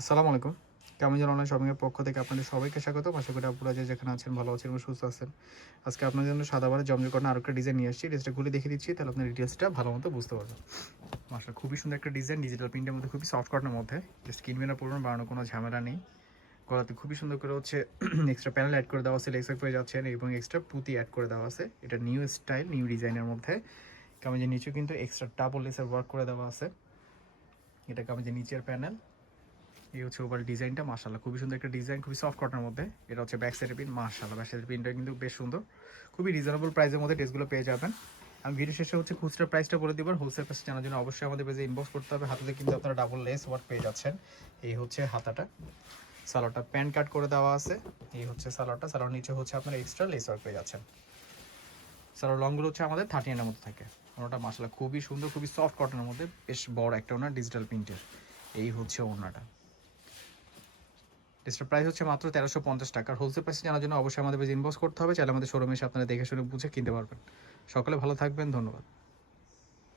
আসসালামু আলাইকুম। ক্যামোজেন অনলাইন শপিংয়ের পক্ষ থেকে আপনাদের সবাইকে স্বাগতম। আশা করি আপনারা যে যেখানে আছেন ভালো আছেন এবং সুস্থ আছেন। আজকে আপনাদের জন্য সাদাবারে জমজমাট কটনের আরেকটা ডিজাইন নিয়ে আসছি। ড্রেসটা খুলে দেখিয়ে দিচ্ছি, তাহলে আপনার ডিটেইলসটা ভালো মতো বুঝতে পারবেন। মাশাআল্লাহ, খুবই সুন্দর একটা ডিজাইন, ডিজিটাল প্রিন্টের মধ্যে, খুবই সফট কটনের মধ্যে। জাস্ট কিনবেন আর পরবেন, বানানোর কোনো ঝামেলা নেই। গলাতে খুবই সুন্দর করে এক্সট্রা প্যানেল অ্যাড করে দেওয়া আছে, লেস ওয়ার্ক পেয়ে যাচ্ছেন এবং এক্সট্রা পুঁতি অ্যাড করে দেওয়া আছে। এটা নিউ স্টাইল, নিউ ডিজাইনের মধ্যে। কামিজের নিচেও কিন্তু এক্সট্রা ডাবল লেসের ওয়ার্ক করে দেওয়া আছে। এটা কামিজের নিচের প্যানেল। এই হচ্ছে ওভারঅল ডিজাইনটা। মাশাআল্লাহ, খুবই সুন্দর একটা ডিজাইন, খুবই সফট কটনের মধ্যে। এটা হচ্ছে ব্যাক সাইডের পিন। মাশাআল্লাহ, ব্যাক সাইডের পিনটা কিন্তু বেশ সুন্দর। খুবই রিজনেবল প্রাইসের মধ্যে ড্রেসগুলো পেয়ে যাবেন। আমি ভিডিও শেষে খুচরা প্রাইসটা বলে দিব। হোলসেল প্রাইস জানার জন্য অবশ্যই আমাদের পেজে ইনবক্স করতে হবে। হাতাতে কিন্তু আপনারা ডাবল লেস ওয়ার্ক পেয়ে যাচ্ছেন। এই হচ্ছে হাতাটা। সালোয়ারটা প্যান্ট কাট করে দেওয়া আছে। এই হচ্ছে সালোয়ারটা। সালোয়ার নিচে আপনারা এক্সট্রা লেস ওয়ার্ক পেয়ে যাচ্ছেন। সালোয়ার লংগুলো আমাদের 30 এর মধ্যে থাকে। ওনাটা মাশাআল্লাহ খুবই সুন্দর, খুবই সফট কটনের মধ্যে, বেশ বড় একটা ওনা, ডিজিটাল প্রিন্টের। এই হচ্ছে ওনাটা। ড্রেসটার প্রাইস মাত্র ১৩৫০ টাকা। হোলসেল প্রাইস জানার জন্য অবশ্যই আমাদের পেজে ইনবক্স করতে হবে। চাইলে আমাদের শোরুমে এসে আপনারা দেখে শুনে বুঝে কিনতে পারবেন। সকলে ভালো থাকবেন, ধন্যবাদ।